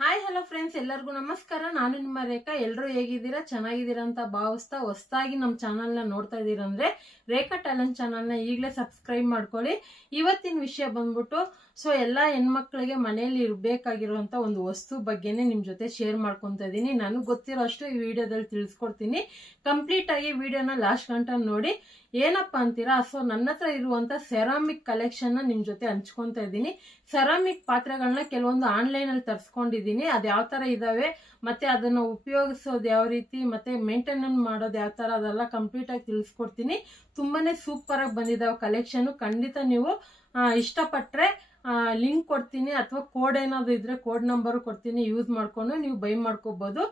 Hi hello friends, ಎಲ್ಲರಿಗೂ ನಮಸ್ಕಾರ. ನಾನು ನಿಮ್ಮ ರೇಖಾ. ಎಲ್ಲರೂ ಹೇಗಿದ್ದೀರಾ? ಚೆನ್ನಾಗಿದ್ದೀರಾ ಅಂತ ಭಾವಿಸ್ತಾ ಹೊಸದಾಗಿ ನಮ್ಮ ಚಾನಲ್ನ ನೋಡ್ತಾ ಇದ್ದೀರಾ ಅಂದರೆ ರೇಖಾ ಟ್ಯಾಲೆಂಟ್ ಚಾನಲ್ನ ಈಗಲೇ ಸಬ್ಸ್ಕ್ರೈಬ್ ಮಾಡ್ಕೊಳ್ಳಿ. ಇವತ್ತಿನ ವಿಷಯ ಬಂದ್ಬಿಟ್ಟು ಎಲ್ಲ ಹೆಣ್ಮಕ್ಳಿಗೆ ಮನೆಯಲ್ಲಿ ಇರಬೇಕಾಗಿರುವಂಥ ಒಂದು ವಸ್ತು ಬಗ್ಗೆನೇ ನಿಮ್ಮ ಜೊತೆ ಶೇರ್ ಮಾಡ್ಕೊತಾ ಇದ್ದೀನಿ. ನನಗೆ ಗೊತ್ತಿರೋ ಅಷ್ಟು ಈ ವಿಡಿಯೋದಲ್ಲಿ ತಿಳಿಸ್ಕೊಡ್ತೀನಿ. ಕಂಪ್ಲೀಟಾಗಿ ವಿಡಿಯೋನ ಲಾಸ್ಟ್ ಗಂಟ ನೋಡಿ. ಏನಪ್ಪ ಅಂತೀರಾ, ನನ್ನ ಹತ್ರ ಇರುವಂಥ ಸೆರಾಮಿಕ್ ಕಲೆಕ್ಷನ್ನ ನಿಮ್ಮ ಜೊತೆ ಹಂಚ್ಕೊತಾ ಇದ್ದೀನಿ. ಸೆರಾಮಿಕ್ ಪಾತ್ರೆಗಳನ್ನ ಕೆಲವೊಂದು ಆನ್ಲೈನಲ್ಲಿ ತರಿಸ್ಕೊಂಡಿದ್ದೀನಿ. ಅದು ಯಾವ ಥರ ಇದ್ದಾವೆ ಮತ್ತು ಅದನ್ನು ಉಪಯೋಗಿಸೋದು ಯಾವ ರೀತಿ ಮತ್ತು ಮೇಂಟೆನೆನ್ಸ್ ಮಾಡೋದು ಯಾವ ಥರ, ಅದೆಲ್ಲ ಕಂಪ್ಲೀಟಾಗಿ ತಿಳಿಸ್ಕೊಡ್ತೀನಿ. ತುಂಬಾ ಸೂಪರಾಗಿ ಬಂದಿದ್ದಾವೆ ಕಲೆಕ್ಷನು. ಖಂಡಿತ ನೀವು ಇಷ್ಟಪಟ್ಟರೆ ಲಿಂಕ್ ಕೊಡ್ತೀನಿ, ಅಥವಾ ಕೋಡ್ ಏನಾದರೂ ಇದ್ರೆ ಕೋಡ್ ನಂಬರು ಕೊಡ್ತೀನಿ. ಯೂಸ್ ಮಾಡ್ಕೊಂಡು ನೀವು ಬೈ ಮಾಡ್ಕೋಬಹುದು.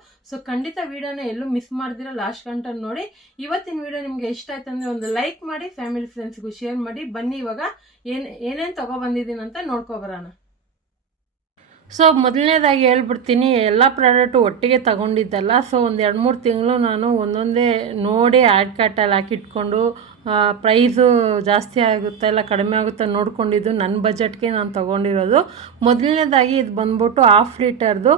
ಖಂಡಿತ ವಿಡಿಯೋನ ಎಲ್ಲೂ ಮಿಸ್ ಮಾಡ್ದಿರ ಲಾಸ್ಟ್ ಗಂಟ ನೋಡಿ. ಇವತ್ತಿನ ವಿಡಿಯೋ ನಿಮ್ಗೆ ಇಷ್ಟ ಆಯ್ತು ಅಂದ್ರೆ ಒಂದು ಲೈಕ್ ಮಾಡಿ, ಫ್ಯಾಮಿಲಿ ಫ್ರೆಂಡ್ಸ್ಗೂ ಶೇರ್ ಮಾಡಿ. ಬನ್ನಿ ಇವಾಗ ಏನೇನು ತಗೊಬಂದಿದ್ದೀನಿ ಅಂತ ನೋಡ್ಕೊಬರೋಣ. ಮೊದಲನೇದಾಗಿ ಹೇಳ್ಬಿಡ್ತೀನಿ, ಎಲ್ಲ ಪ್ರಾಡಕ್ಟು ಒಟ್ಟಿಗೆ ತಗೊಂಡಿದ್ದಲ್ಲ. ಒಂದು 2-3 ತಿಂಗಳು ನಾನು ಒಂದೊಂದೇ ನೋಡಿ ಆ್ಯಡ್ ಕಾರ್ಟಲ್ಲಿ ಹಾಕಿಟ್ಕೊಂಡು ಪ್ರೈಸು ಜಾಸ್ತಿ ಆಗುತ್ತೆ ಇಲ್ಲ ಕಡಿಮೆ ಆಗುತ್ತೆ ನೋಡ್ಕೊಂಡಿದ್ದು ನನ್ನ ಬಜೆಟ್ಗೆ ನಾನು ತೊಗೊಂಡಿರೋದು. ಮೊದಲನೇದಾಗಿ ಇದು ಬಂದ್ಬಿಟ್ಟು 1/2 ಲೀಟರ್ದು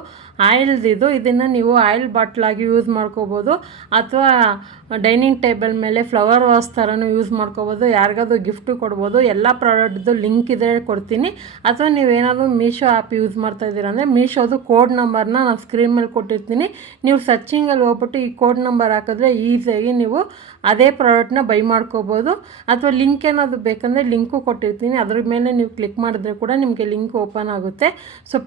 ಆಯಿಲ್ದಿದು. ಇದನ್ನು ನೀವು ಆಯಿಲ್ ಬಾಟ್ಲಾಗಿ ಯೂಸ್ ಮಾಡ್ಕೋಬೋದು, ಅಥವಾ ಡೈನಿಂಗ್ ಟೇಬಲ್ ಮೇಲೆ ಫ್ಲವರ್ ವಾಸ್ ಥರನೂ ಯೂಸ್ ಮಾಡ್ಕೋಬೋದು. ಯಾರಿಗಾದ್ರೂ ಗಿಫ್ಟು ಕೊಡ್ಬೋದು. ಎಲ್ಲ ಪ್ರಾಡಕ್ಟ್ದು ಲಿಂಕ್ ಇದ್ರೆ ಕೊಡ್ತೀನಿ. ಅಥವಾ ನೀವೇನಾದರೂ ಮೀಶೋ ಆ್ಯಪ್ ಯೂಸ್ ಮಾಡ್ತಾ ಇದ್ದೀರ ಅಂದರೆ ಮೀಶೋದು ಕೋಡ್ ನಂಬರ್ನ ನಾನು ಸ್ಕ್ರೀನ್ ಮೇಲೆ ಕೊಟ್ಟಿರ್ತೀನಿ. ನೀವು ಸರ್ಚಿಂಗಲ್ಲಿ ಹೋಗ್ಬಿಟ್ಟು ಈ ಕೋಡ್ ನಂಬರ್ ಹಾಕಿದ್ರೆ ಈಸಿಯಾಗಿ ನೀವು ಅದೇ ಪ್ರಾಡಕ್ಟ್ನ ಬೈ ಮಾಡ್ಕೋಬೋದು. ಅಥವಾ ಲಿಂಕ್ ಏನಾದರೂ ಬೇಕಂದರೆ ಲಿಂಕು ಕೊಟ್ಟಿರ್ತೀನಿ, ಅದ್ರ ಮೇಲೆ ನೀವು ಕ್ಲಿಕ್ ಮಾಡಿದ್ರೆ ಕೂಡ ನಿಮಗೆ ಲಿಂಕ್ ಓಪನ್ ಆಗುತ್ತೆ.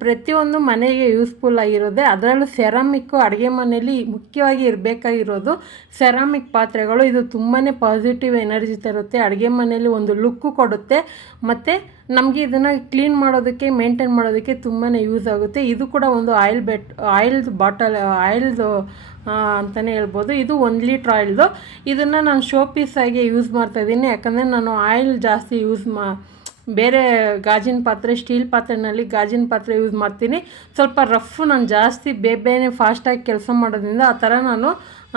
ಪ್ರತಿಯೊಂದು ಮನೆಗೆ ಯೂಸ್ಫುಲ್ ಆಗಿರೋದೆ. ಅದರಲ್ಲೂ ಸೆರಾಮಿಕ್ಕು ಅಡುಗೆ ಮನೆಯಲ್ಲಿ ಮುಖ್ಯವಾಗಿ ಇರಬೇಕಾಗಿರೋದು ಸೆರಾಮಿಕ್ ಪಾತ್ರೆಗಳು. ಇದು ತುಂಬಾ ಪಾಸಿಟಿವ್ ಎನರ್ಜಿ ತರುತ್ತೆ, ಅಡುಗೆ ಮನೆಯಲ್ಲಿ ಒಂದು ಲುಕ್ಕು ಕೊಡುತ್ತೆ, ಮತ್ತು ನಮಗೆ ಇದನ್ನು ಕ್ಲೀನ್ ಮಾಡೋದಕ್ಕೆ ಮೇಂಟೈನ್ ಮಾಡೋದಕ್ಕೆ ತುಂಬಾ ಯೂಸ್ ಆಗುತ್ತೆ. ಇದು ಕೂಡ ಒಂದು ಆಯಿಲ್ದು ಬಾಟಲ್, ಆಯಿಲ್ದು ಅಂತಲೇ ಹೇಳ್ಬೋದು. ಇದು 1 ಲೀಟ್ರ್ ಆಯಿಲ್ದು. ಇದನ್ನು ನಾನು ಶೋ ಪೀಸಾಗಿ ಯೂಸ್ ಮಾಡ್ತಾಯಿದ್ದೀನಿ. ಯಾಕಂದರೆ ನಾನು ಆಯಿಲ್ ಜಾಸ್ತಿ ಬೇರೆ ಗಾಜಿನ ಪಾತ್ರೆ, ಸ್ಟೀಲ್ ಪಾತ್ರೆಯಲ್ಲಿ ಗಾಜಿನ ಪಾತ್ರೆ ಯೂಸ್ ಮಾಡ್ತೀನಿ. ಸ್ವಲ್ಪ ರಫ್, ನಾನು ಜಾಸ್ತಿ ಬೇಗನೆ ಫಾಸ್ಟಾಗಿ ಕೆಲಸ ಮಾಡೋದ್ರಿಂದ ಆ ಥರ ನಾನು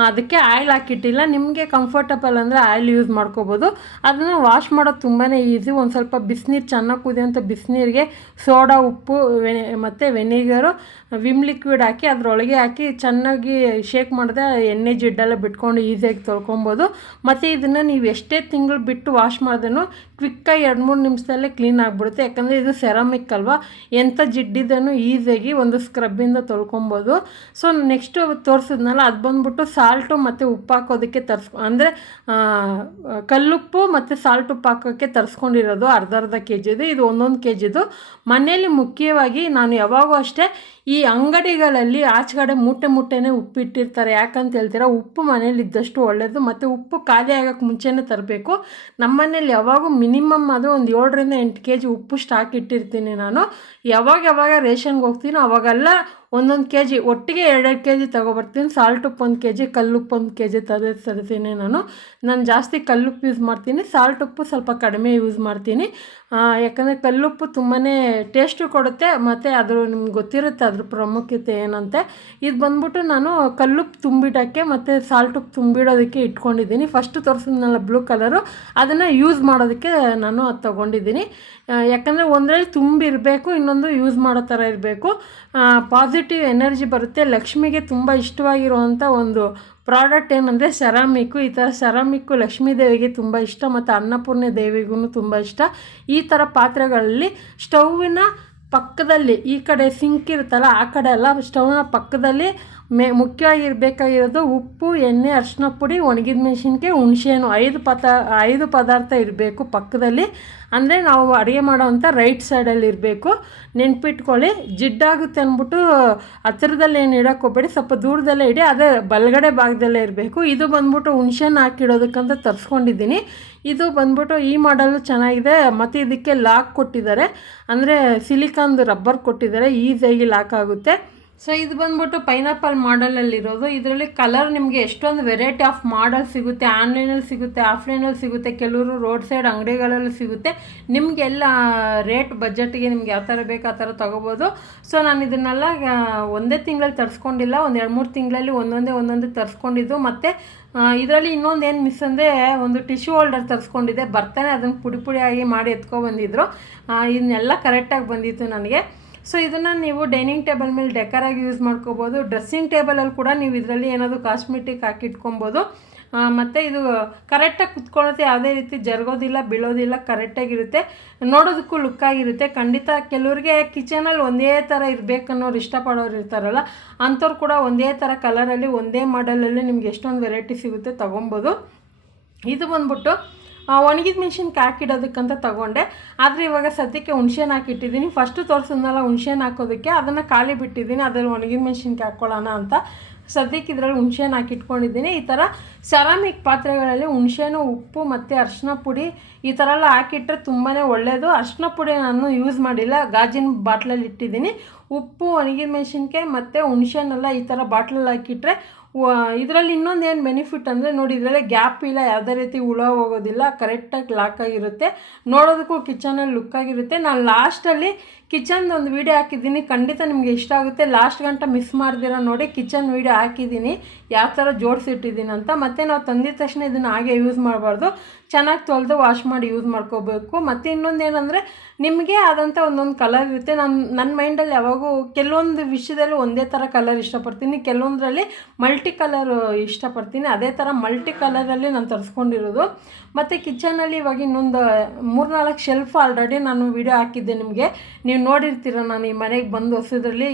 ಅದಕ್ಕೆ ಆಯಿಲ್ ಹಾಕಿಟ್ಟಿಲ್ಲ. ನಿಮಗೆ ಕಂಫರ್ಟಬಲ್ ಅಂದರೆ ಆಯಿಲ್ ಯೂಸ್ ಮಾಡ್ಕೋಬೋದು. ಅದನ್ನು ವಾಶ್ ಮಾಡೋದು ತುಂಬಾ ಈಸಿ. ಒಂದು ಸ್ವಲ್ಪ ಬಿಸಿನೀರು, ಚೆನ್ನಾಗಿ ಕುದಿಯೋಂಥ ಬಿಸಿನೀರಿಗೆ ಸೋಡಾ, ಉಪ್ಪು ಮತ್ತು ವೆನಿಗರು, ವಿಮ್ ಲಿಕ್ವಿಡ್ ಹಾಕಿ ಅದರೊಳಗೆ ಹಾಕಿ ಚೆನ್ನಾಗಿ ಶೇಕ್ ಮಾಡಿದ್ರೆ ಎಣ್ಣೆ ಜಿಡ್ಡೆಲ್ಲ ಬಿಟ್ಕೊಂಡು ಈಸಿಯಾಗಿ ತೊಳ್ಕೊಬೋದು. ಮತ್ತು ಇದನ್ನು ನೀವು ಎಷ್ಟೇ ತಿಂಗಳು ಬಿಟ್ಟು ವಾಶ್ ಮಾಡಿದ್ರೂ ಕ್ವಿಕ್ಕಾಗಿ 2-3 ನಿಮಿಷದಲ್ಲೇ ಕ್ಲೀನ್ ಆಗಿಬಿಡುತ್ತೆ. ಯಾಕಂದರೆ ಇದು ಸೆರಾಮಿಕ್ ಅಲ್ವಾ, ಎಂಥ ಜಿಡ್ಡಿದ್ದನ್ನು ಈಸಿಯಾಗಿ ಒಂದು ಸ್ಕ್ರಬ್ಬಿಂದ ತೊಳ್ಕೊಬೋದು. ನೆಕ್ಸ್ಟು ತೋರಿಸಿದ್ನಲ್ಲ, ಅದು ಬಂದ್ಬಿಟ್ಟು ಸಾಲ್ಟು ಮತ್ತು ಉಪ್ಪು ಹಾಕೋದಕ್ಕೆ ಅಂದರೆ ಕಲ್ಲುಪ್ಪು ಮತ್ತು ಸಾಲ್ಟ್ ಉಪ್ಪು ಹಾಕೋಕ್ಕೆ ತರಿಸ್ಕೊಂಡಿರೋದು ಅರ್ಧ ಕೆಜಿದು. ಇದು 1 ಕೆಜಿದು. ಮನೆಯಲ್ಲಿ ಮುಖ್ಯವಾಗಿ ನಾನು ಯಾವಾಗೂ ಅಷ್ಟೇ ಈ ಅಂಗಡಿಗಳಲ್ಲಿ ಆಚೆಗಡೆ ಮೂಟೆನೇ ಉಪ್ಪು ಇಟ್ಟಿರ್ತಾರೆ. ಯಾಕಂತ ಹೇಳ್ತೀರಾ, ಉಪ್ಪು ಮನೇಲಿ ಇದ್ದಷ್ಟು ಒಳ್ಳೆಯದು. ಮತ್ತು ಉಪ್ಪು ಖಾಲಿ ಆಗೋಕ್ಕೆ ಮುಂಚೆನೇ ತರಬೇಕು. ನಮ್ಮ ಮನೇಲಿ ಯಾವಾಗೂ ಮಿನಿಮಮ್ ಆದರೂ ಒಂದು 7-8 ಕೆಜಿ ಉಪ್ಪು ಸ್ಟಾಕ್ ಇಟ್ಟಿರ್ತೀನಿ ನಾನು. ಯಾವಾಗ ರೇಷನ್ಗೆ ಹೋಗ್ತೀನೋ ಅವಾಗೆಲ್ಲ 1 ಕೆಜಿ ಒಟ್ಟಿಗೆ 2 ಕೆಜಿ ತೊಗೊಬರ್ತೀನಿ. ಸಾಲ್ಟ್ ಉಪ್ಪು 1 ಕೆಜಿ, ಕಲ್ಲುಪ್ಪು 1 ಕೆಜಿ ತರ್ತೀನಿ ನಾನು ಜಾಸ್ತಿ ಕಲ್ಲುಪ್ಪು ಯೂಸ್ ಮಾಡ್ತೀನಿ. ಸಾಲ್ಟ್ ಉಪ್ಪು ಸ್ವಲ್ಪ ಕಡಿಮೆ ಯೂಸ್ ಮಾಡ್ತೀನಿ. ಯಾಕಂದರೆ ಕಲ್ಲುಪ್ಪು ತುಂಬಾ ಟೇಸ್ಟು ಕೊಡುತ್ತೆ, ಮತ್ತು ನಿಮ್ಗೆ ಗೊತ್ತಿರುತ್ತೆ ಅದ್ರ ಪ್ರಾಮುಖ್ಯತೆ ಏನಂತೆ. ಇದು ಬಂದ್ಬಿಟ್ಟು ನಾನು ಕಲ್ಲುಪ್ಪು ತುಂಬಿಡೋಕ್ಕೆ ಮತ್ತು ಸಾಲ್ಟ್ ಉಪ್ಪು ತುಂಬಿಡೋದಕ್ಕೆ ಇಟ್ಕೊಂಡಿದ್ದೀನಿ. ಫಸ್ಟು ತೋರಿಸಿದ್ನಲ್ಲ ಬ್ಲೂ ಕಲರು, ಅದನ್ನು ಯೂಸ್ ಮಾಡೋದಕ್ಕೆ ನಾನು ಅದು ತೊಗೊಂಡಿದ್ದೀನಿ. ಯಾಕಂದರೆ ಒಂದರಲ್ಲಿ ತುಂಬಿರಬೇಕು, ಇನ್ನೊಂದು ಯೂಸ್ ಮಾಡೋ ಥರ ಇರಬೇಕು. ಪಾಸಿಟಿವ್ ಎನರ್ಜಿ ಬರುತ್ತೆ. ಲಕ್ಷ್ಮಿಗೆ ತುಂಬ ಇಷ್ಟವಾಗಿರುವಂಥ ಒಂದು ಪ್ರಾಡಕ್ಟ್ ಏನಂದರೆ ಸೆರಾಮಿಕ್ಕು. ಈ ಥರ ಸೆರಾಮಿಕ್ಕು ಲಕ್ಷ್ಮೀ ದೇವಿಗೆ ತುಂಬ ಇಷ್ಟ, ಮತ್ತು ಅನ್ನಪೂರ್ಣೆ ದೇವಿಗೂ ತುಂಬ ಇಷ್ಟ. ಈ ಥರ ಪಾತ್ರೆಗಳಲ್ಲಿ ಸ್ಟೌವಿನ ಪಕ್ಕದಲ್ಲಿ, ಈ ಕಡೆ ಸಿಂಕ್ ಇರುತ್ತಲ್ಲ ಆ ಕಡೆ ಎಲ್ಲ, ಸ್ಟವ್ನ ಪಕ್ಕದಲ್ಲಿ ಮುಖ್ಯವಾಗಿರಬೇಕಾಗಿರೋದು ಉಪ್ಪು, ಎಣ್ಣೆ, ಅರಿಶಿನ ಪುಡಿ, ಒಣಗಿದ ಮೆಣಸಿನ್ಕಾಯಿ, ಹುಣಸೆಹಣ್ಣು, 5 ಪದಾರ್ಥ ಇರಬೇಕು ಪಕ್ಕದಲ್ಲಿ. ಅಂದರೆ ನಾವು ಅಡುಗೆ ಮಾಡೋವಂಥ ರೈಟ್ ಸೈಡಲ್ಲಿ ಇರಬೇಕು. ನೆನ್ಪಿಟ್ಕೊಳ್ಳಿ. ಜಿಡ್ಡಾಗುತ್ತೆ ಅಂದ್ಬಿಟ್ಟು ಹತ್ತಿರದಲ್ಲಿ ಏನು ಇಡೋಕ್ಕೆ ಹೋಗಬೇಡಿ, ಸ್ವಲ್ಪ ದೂರದಲ್ಲೇ ಇಡಿ. ಅದೇ ಬಲಗಡೆ ಭಾಗದಲ್ಲೇ ಇರಬೇಕು. ಇದು ಬಂದ್ಬಿಟ್ಟು ಹುಣಸೆಹಣ್ಣು ಹಾಕಿಡೋದಕ್ಕಂತ ತರಿಸ್ಕೊಂಡಿದ್ದೀನಿ. ಇದು ಬಂದ್ಬಿಟ್ಟು ಈ ಮಾಡಲು ಚೆನ್ನಾಗಿದೆ, ಮತ್ತು ಇದಕ್ಕೆ ಲಾಕ್ ಕೊಟ್ಟಿದ್ದಾರೆ, ಅಂದರೆ ಸಿಲಿಕಾನ್ದು ರಬ್ಬರ್ ಕೊಟ್ಟಿದ್ದಾರೆ, ಈಸಿಯಾಗಿ ಲಾಕ್ ಆಗುತ್ತೆ. ಇದು ಬಂದ್ಬಿಟ್ಟು ಪೈನಾಪಲ್ ಮಾಡಲಲ್ಲಿರೋದು. ಇದರಲ್ಲಿ ಕಲರ್ ನಿಮಗೆ ಎಷ್ಟೊಂದು ವೆರೈಟಿ ಆಫ್ ಮಾಡಲ್ ಸಿಗುತ್ತೆ. ಆನ್ಲೈನಲ್ಲಿ ಸಿಗುತ್ತೆ, ಆಫ್ಲೈನಲ್ಲಿ ಸಿಗುತ್ತೆ, ಕೆಲವರು ರೋಡ್ ಸೈಡ್ ಅಂಗಡಿಗಳಲ್ಲಿ ಸಿಗುತ್ತೆ. ನಿಮಗೆಲ್ಲ ರೇಟ್ ಬಜೆಟ್ಗೆ ನಿಮ್ಗೆ ಯಾವ ಥರ ಬೇಕು ಆ ಥರ ತೊಗೋಬೋದು. ನಾನು ಇದನ್ನೆಲ್ಲ ಒಂದೇ ತಿಂಗಳಲ್ಲಿ ತರಿಸ್ಕೊಂಡಿಲ್ಲ, ಒಂದು 2-3 ತಿಂಗಳಲ್ಲಿ ಒಂದೊಂದೇ ತರಿಸ್ಕೊಂಡಿದ್ದು. ಮತ್ತು ಇದರಲ್ಲಿ ಇನ್ನೊಂದು ಏನು ಮಿಸ್ ಅಂದರೆ, ಒಂದು ಟಿಶ್ಯೂ ಹೋಲ್ಡರ್ ತರಿಸ್ಕೊಂಡಿದ್ದೆ. ಬರ್ತಾನೆ ಅದನ್ನು ಪುಡಿ ಆಗಿ ಮಾಡಿ ಎತ್ಕೊಬಂದಿದ್ರು. ಇದನ್ನೆಲ್ಲ ಕರೆಕ್ಟಾಗಿ ಬಂದಿತ್ತು ನನಗೆ. ಸೊ ಇದನ್ನು ನೀವು ಡೈನಿಂಗ್ ಟೇಬಲ್ ಮೇಲೆ ಡೆಕರಾಗಿ ಯೂಸ್ ಮಾಡ್ಕೋಬೋದು. ಡ್ರೆಸ್ಸಿಂಗ್ ಟೇಬಲಲ್ಲಿ ಕೂಡ ನೀವು ಇದರಲ್ಲಿ ಏನಾದರೂ ಕಾಸ್ಮೆಟಿಕ್ ಹಾಕಿಟ್ಕೊಬೋದು. ಮತ್ತು ಇದು ಕರೆಕ್ಟಾಗಿ ಕುತ್ಕೊಳ್ಳುತ್ತೆ, ಯಾವುದೇ ರೀತಿ ಜರುಗೋದಿಲ್ಲ, ಬೀಳೋದಿಲ್ಲ, ಕರೆಕ್ಟಾಗಿರುತ್ತೆ, ನೋಡೋದಕ್ಕೂ ಲುಕ್ಕಾಗಿರುತ್ತೆ. ಖಂಡಿತ ಕೆಲವ್ರಿಗೆ ಕಿಚನಲ್ಲಿ ಒಂದೇ ಥರ ಇರಬೇಕನ್ನೋರು ಇಷ್ಟಪಡೋರು ಇರ್ತಾರಲ್ಲ, ಅಂಥವ್ರು ಕೂಡ ಒಂದೇ ಥರ ಕಲರಲ್ಲಿ ಒಂದೇ ಮಾಡಲಲ್ಲಿ ನಿಮ್ಗೆ ಎಷ್ಟೊಂದು ವೆರೈಟಿ ಸಿಗುತ್ತೆ, ತೊಗೊಬೋದು. ಇದು ಬಂದ್ಬಿಟ್ಟು ಒಣಗಿದ ಮೆಣಸಿನ್ಕಾಯಿ ಹಾಕಿಡೋದಕ್ಕಂತ ತೊಗೊಂಡೆ. ಆದರೆ ಇವಾಗ ಸದ್ಯಕ್ಕೆ ಹುಣ್ಸೆಹಣ್ಣು ಹಾಕಿಟ್ಟಿದ್ದೀನಿ. ಫಸ್ಟು ತೋರಿಸಿದ್ನಲ್ಲ ಹುಣ್ಸೆಹಣ್ಣು ಹಾಕೋದಕ್ಕೆ, ಅದನ್ನು ಖಾಲಿ ಬಿಟ್ಟಿದ್ದೀನಿ. ಅದರಲ್ಲಿ ಒಣಗಿದ ಮೆಣಸಿನ್ಕಾಯಿ ಹಾಕ್ಕೊಳ್ಳೋಣ ಅಂತ ಸದ್ಯಕ್ಕೆ ಇದರಲ್ಲಿ ಹುಣ್ಸೆಹಣ್ಣು ಹಾಕಿಟ್ಕೊಂಡಿದ್ದೀನಿ. ಈ ಥರ ಸೆರಾಮಿಕ್ ಪಾತ್ರೆಗಳಲ್ಲಿ ಹುಣ್ಸೆಹಣ್ಣು, ಉಪ್ಪು ಮತ್ತು ಅರಿಶಿನ ಪುಡಿ ಈ ಥರ ಎಲ್ಲ ಹಾಕಿಟ್ರೆ ತುಂಬಾ ಒಳ್ಳೆಯದು. ಅರಿಶಿನ ಪುಡಿ ನಾನು ಯೂಸ್ ಮಾಡಿಲ್ಲ, ಗಾಜಿನ ಬಾಟ್ಲಲ್ಲಿ ಇಟ್ಟಿದ್ದೀನಿ. ಉಪ್ಪು, ಒಣಗಿದ ಮೆಣಸಿನ್ಕಾಯಿ ಮತ್ತು ಹುಣ್ಸೆಹಣ್ಣೆಲ್ಲ ಈ ಥರ ಬಾಟ್ಲಲ್ಲಿ ಹಾಕಿಟ್ರೆ ಇದರಲ್ಲಿ ಇನ್ನೊಂದು ಏನು ಬೆನಿಫಿಟ್ ಅಂದರೆ ನೋಡಿ, ಇದರಲ್ಲಿ ಗ್ಯಾಪ್ ಇಲ್ಲ, ಯಾವುದೇ ರೀತಿ ಹುಳ ಹೋಗೋದಿಲ್ಲ, ಕರೆಕ್ಟಾಗಿ ಲಾಕ್ ಆಗಿರುತ್ತೆ, ನೋಡೋದಕ್ಕೂ ಕಿಚನಲ್ಲಿ ಲುಕ್ಕಾಗಿರುತ್ತೆ. ನಾನು ಲಾಸ್ಟಲ್ಲಿ ಕಿಚನ್ದು ಒಂದು ವೀಡಿಯೋ ಹಾಕಿದ್ದೀನಿ, ಖಂಡಿತ ನಿಮಗೆ ಇಷ್ಟ ಆಗುತ್ತೆ. ಲಾಸ್ಟ್ ಗಂಟ ಮಿಸ್ ಮಾಡ್ದಿರ ನೋಡಿ, ಕಿಚನ್ ವೀಡಿಯೋ ಹಾಕಿದ್ದೀನಿ ಯಾವ ಥರ ಜೋಡಿಸಿಟ್ಟಿದ್ದೀನಿ ಅಂತ. ಮತ್ತು ನಾವು ತಂದಿದ ತಕ್ಷಣ ಇದನ್ನು ಹಾಗೆ ಯೂಸ್ ಮಾಡಬಾರ್ದು, ಚೆನ್ನಾಗಿ ತೊಳೆದು ವಾಶ್ ಮಾಡಿ ಯೂಸ್ ಮಾಡ್ಕೋಬೇಕು. ಮತ್ತು ಇನ್ನೊಂದು ಏನಂದರೆ, ನಿಮಗೆ ಆದಂಥ ಒಂದೊಂದು ಕಲರ್ ಇರುತ್ತೆ. ನನ್ನ ಮೈಂಡಲ್ಲಿ ಯಾವಾಗೂ ಕೆಲವೊಂದು ವಿಷಯದಲ್ಲಿ ಒಂದೇ ಥರ ಕಲರ್ ಇಷ್ಟಪಡ್ತೀನಿ, ಕೆಲವೊಂದರಲ್ಲಿ ಮಲ್ಟಿ ಕಲರ್ ಇಷ್ಟಪಡ್ತೀನಿ. ಅದೇ ಥರ ಮಲ್ಟಿ ಕಲರಲ್ಲಿ ನಾನು ತರಿಸ್ಕೊಂಡಿರೋದು. ಮತ್ತು ಕಿಚನಲ್ಲಿ ಇವಾಗ ಇನ್ನೊಂದು 3-4 ಶೆಲ್ಫ್ ಆಲ್ರೆಡಿ ನಾನು ವಿಡಿಯೋ ಹಾಕಿದ್ದೆ ನಿಮಗೆ, ನೀವು ನೋಡಿರ್ತೀರ. ನಾನು ಈ ಮನೆಗೆ ಬಂದು ಹೊಸದ್ರಲ್ಲಿ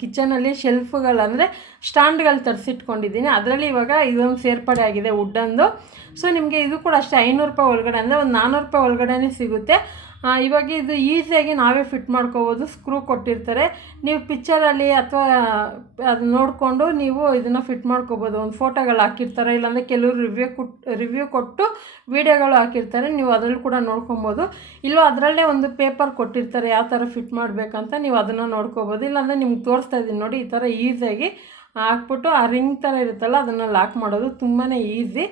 ಕಿಚನಲ್ಲಿ ಶೆಲ್ಫುಗಳು ಅಂದರೆ ಸ್ಟ್ಯಾಂಡ್ಗಳು ತರಿಸಿಟ್ಕೊಂಡಿದ್ದೀನಿ. ಅದರಲ್ಲಿ ಇವಾಗ ಇದೊಂದು ಸೇರ್ಪಡೆ ಆಗಿದೆ ವುಡ್ಡಂದು. ಸೊ ನಿಮಗೆ ಇದು ಕೂಡ ಅಷ್ಟೇ 500 ರೂಪಾಯಿ ಒಳಗಡೆ, ಅಂದರೆ ಒಂದು 400 ರೂಪಾಯಿ ಒಳಗಡೆ ಸಿಗುತ್ತೆ. ಇವಾಗ ಇದು ಈಸಿಯಾಗಿ ನಾವೇ ಫಿಟ್ ಮಾಡ್ಕೋಬೋದು, ಸ್ಕ್ರೂ ಕೊಟ್ಟಿರ್ತಾರೆ. ನೀವು ಪಿಕ್ಚರಲ್ಲಿ ಅಥವಾ ಅದು ನೋಡಿಕೊಂಡು ನೀವು ಇದನ್ನು ಫಿಟ್ ಮಾಡ್ಕೋಬೋದು. ಒಂದು ಫೋಟೋಗಳು ಹಾಕಿರ್ತಾರೆ, ಇಲ್ಲಾಂದರೆ ಕೆಲವರು ರಿವ್ಯೂ ಕೊಟ್ಟು ವೀಡಿಯೋಗಳು ಹಾಕಿರ್ತಾರೆ, ನೀವು ಅದರಲ್ಲಿ ಕೂಡ ನೋಡ್ಕೊಬೋದು. ಇಲ್ಲೋ ಅದರಲ್ಲೇ ಒಂದು ಪೇಪರ್ ಕೊಟ್ಟಿರ್ತಾರೆ ಯಾವ ಥರ ಫಿಟ್ ಮಾಡಬೇಕಂತ, ನೀವು ಅದನ್ನು ನೋಡ್ಕೋಬೋದು. ಇಲ್ಲಾಂದರೆ ನಿಮ್ಗೆ ತೋರಿಸ್ತಾ ಇದ್ದೀನಿ ನೋಡಿ, ಈ ಥರ ಈಸಿಯಾಗಿ ಹಾಕ್ಬಿಟ್ಟು ಆ ರಿಂಗ್ ಥರ ಇರುತ್ತಲ್ಲ ಅದನ್ನು ಲಾಕ್ ಮಾಡೋದು ತುಂಬಾ ಈಸಿ.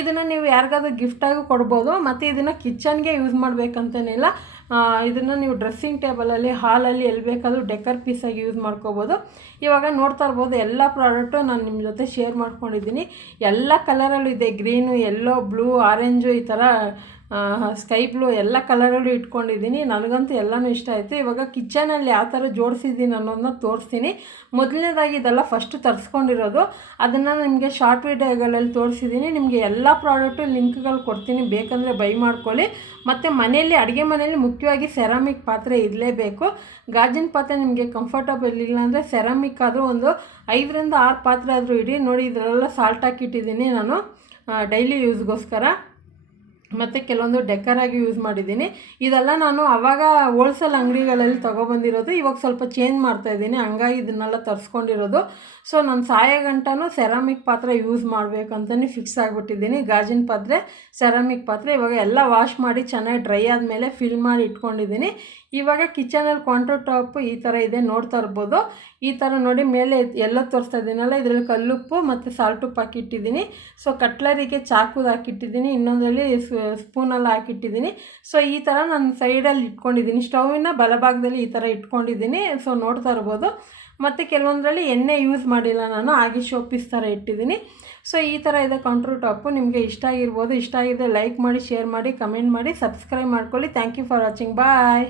ಇದನ್ನು ನೀವು ಯಾರಿಗಾದ್ರೂ ಗಿಫ್ಟಾಗೂ ಕೊಡ್ಬೋದು. ಮತ್ತು ಇದನ್ನು ಕಿಚನ್ಗೆ ಯೂಸ್ ಮಾಡಬೇಕಂತೇನಿಲ್ಲ, ಇದನ್ನು ನೀವು ಡ್ರೆಸ್ಸಿಂಗ್ ಟೇಬಲಲ್ಲಿ, ಹಾಲಲ್ಲಿ ಎಲ್ಲಿ ಬೇಕಾದರೂ ಡೆಕರ್ ಪೀಸಾಗಿ ಯೂಸ್ ಮಾಡ್ಕೋಬೋದು. ಇವಾಗ ನೋಡ್ತಾ ಇರ್ಬೋದು ಎಲ್ಲ ಪ್ರಾಡಕ್ಟು ನಾನು ನಿಮ್ಮ ಜೊತೆ ಶೇರ್ ಮಾಡ್ಕೊಂಡಿದ್ದೀನಿ. ಎಲ್ಲ ಕಲರಲ್ಲೂ ಇದೆ, ಗ್ರೀನು, ಯೆಲ್ಲೋ, ಬ್ಲೂ, ಆರೆಂಜು, ಈ ಥರ ಸ್ಕೈ ಬ್ಲೂ ಎಲ್ಲ ಕಲರಲ್ಲೂ ಇಟ್ಕೊಂಡಿದ್ದೀನಿ. ನನಗಂತೂ ಎಲ್ಲನೂ ಇಷ್ಟ ಆಯಿತು. ಇವಾಗ ಕಿಚನಲ್ಲಿ ಯಾವ ಥರ ಜೋಡಿಸಿದ್ದೀನಿ ಅನ್ನೋದನ್ನ ತೋರಿಸ್ತೀನಿ. ಮೊದಲನೇದಾಗಿ ಇದೆಲ್ಲ ಫಸ್ಟು ತರಿಸ್ಕೊಂಡಿರೋದು, ಅದನ್ನು ನಿಮಗೆ ಶಾರ್ಟ್ ವೀಡಿಯೋಗಳಲ್ಲಿ ತೋರಿಸಿದ್ದೀನಿ. ನಿಮಗೆ ಎಲ್ಲ ಪ್ರಾಡಕ್ಟು ಲಿಂಕ್ಗಳು ಕೊಡ್ತೀನಿ, ಬೇಕಂದರೆ ಬೈ ಮಾಡ್ಕೊಳ್ಳಿ. ಮತ್ತು ಮನೆಯಲ್ಲಿ, ಅಡುಗೆ ಮನೆಯಲ್ಲಿ ಮುಖ್ಯವಾಗಿ ಸೆರಾಮಿಕ್ ಪಾತ್ರೆ ಇರಲೇಬೇಕು. ಗಾಜಿನ ಪಾತ್ರೆ ನಿಮಗೆ ಕಂಫರ್ಟಬಲ್ ಇಲ್ಲ ಅಂದರೆ ಸೆರಾಮಿಕ್ ಆದರೂ ಒಂದು 5-6 ಪಾತ್ರೆ ಆದರೂ ಇಡಿ. ನೋಡಿ ಇದರಲ್ಲ ಸಾಲ್ಟ್ ಹಾಕಿಟ್ಟಿದ್ದೀನಿ ನಾನು ಡೈಲಿ ಯೂಸ್ಗೋಸ್ಕರ. ಮತ್ತು ಕೆಲವೊಂದು ಡೆಕರಾಗಿ ಯೂಸ್ ಮಾಡಿದ್ದೀನಿ. ಇದೆಲ್ಲ ನಾನು ಆವಾಗ ಹೋಲ್ಸೇಲ್ ಅಂಗಡಿಗಳಲ್ಲಿ ತೊಗೊಬಂದಿರೋದು, ಇವಾಗ ಸ್ವಲ್ಪ ಚೇಂಜ್ ಮಾಡ್ತಾಯಿದ್ದೀನಿ, ಹಂಗಾಗಿ ಇದನ್ನೆಲ್ಲ ತರಿಸ್ಕೊಂಡಿರೋದು. ಸೊ ನಾನು ಸಾಯೋ ಗಂಟನೂ ಸೆರಾಮಿಕ್ ಪಾತ್ರೆ ಯೂಸ್ ಮಾಡಬೇಕಂತಲೇ ಫಿಕ್ಸ್ ಆಗಿಬಿಟ್ಟಿದ್ದೀನಿ. ಗಾಜಿನ ಪಾತ್ರೆ, ಸೆರಾಮಿಕ್ ಪಾತ್ರೆ ಇವಾಗ ಎಲ್ಲ ವಾಶ್ ಮಾಡಿ ಚೆನ್ನಾಗಿ ಡ್ರೈ ಆದಮೇಲೆ ಫಿಲ್ ಮಾಡಿ ಇಟ್ಕೊಂಡಿದ್ದೀನಿ. ಇವಾಗ ಕಿಚನಲ್ಲಿ ಕೌಂಟರ್ ಟಾಪ್ ಈ ಥರ ಇದೆ, ನೋಡ್ತಾ ಇರ್ಬೋದು. ಈ ಥರ ನೋಡಿ ಮೇಲೆ ಎಲ್ಲ ತೋರಿಸ್ತಾ ಇದ್ದೀನಲ್ಲ, ಇದರಲ್ಲಿ ಕಲ್ಲುಪ್ಪು ಮತ್ತು ಸಾಲ್ಟುಪ್ಪು ಹಾಕಿಟ್ಟಿದ್ದೀನಿ. ಸೊ ಕಟ್ಲರಿಗೆ ಚಾಕುದು ಹಾಕಿಟ್ಟಿದ್ದೀನಿ, ಇನ್ನೊಂದರಲ್ಲಿ ಸ್ಪೂನೆಲ್ಲ ಹಾಕಿಟ್ಟಿದ್ದೀನಿ. ಸೊ ಈ ಥರ ನಾನು ಸೈಡಲ್ಲಿ ಇಟ್ಕೊಂಡಿದ್ದೀನಿ, ಸ್ಟೌವಿನ ಬಲಭಾಗದಲ್ಲಿ ಈ ಥರ ಇಟ್ಕೊಂಡಿದ್ದೀನಿ. ಸೊ ನೋಡ್ತಾ ಇರ್ಬೋದು. ಮತ್ತು ಕೆಲವೊಂದರಲ್ಲಿ ಎಣ್ಣೆ ಯೂಸ್ ಮಾಡಿಲ್ಲ ನಾನು, ಹಾಗೆ ಶೋಪೀಸ್ ಥರ ಇಟ್ಟಿದ್ದೀನಿ. ಸೊ ಈ ಥರ ಇದೆ ಕೌಂಟರ್ ಟಾಪು. ನಿಮಗೆ ಇಷ್ಟ ಆಗಿರ್ಬೋದು. ಇಷ್ಟ ಆಗಿದೆ ಲೈಕ್ ಮಾಡಿ, ಶೇರ್ ಮಾಡಿ, ಕಮೆಂಟ್ ಮಾಡಿ, ಸಬ್ಸ್ಕ್ರೈಬ್ ಮಾಡ್ಕೊಳ್ಳಿ. Thank you for watching. Bye.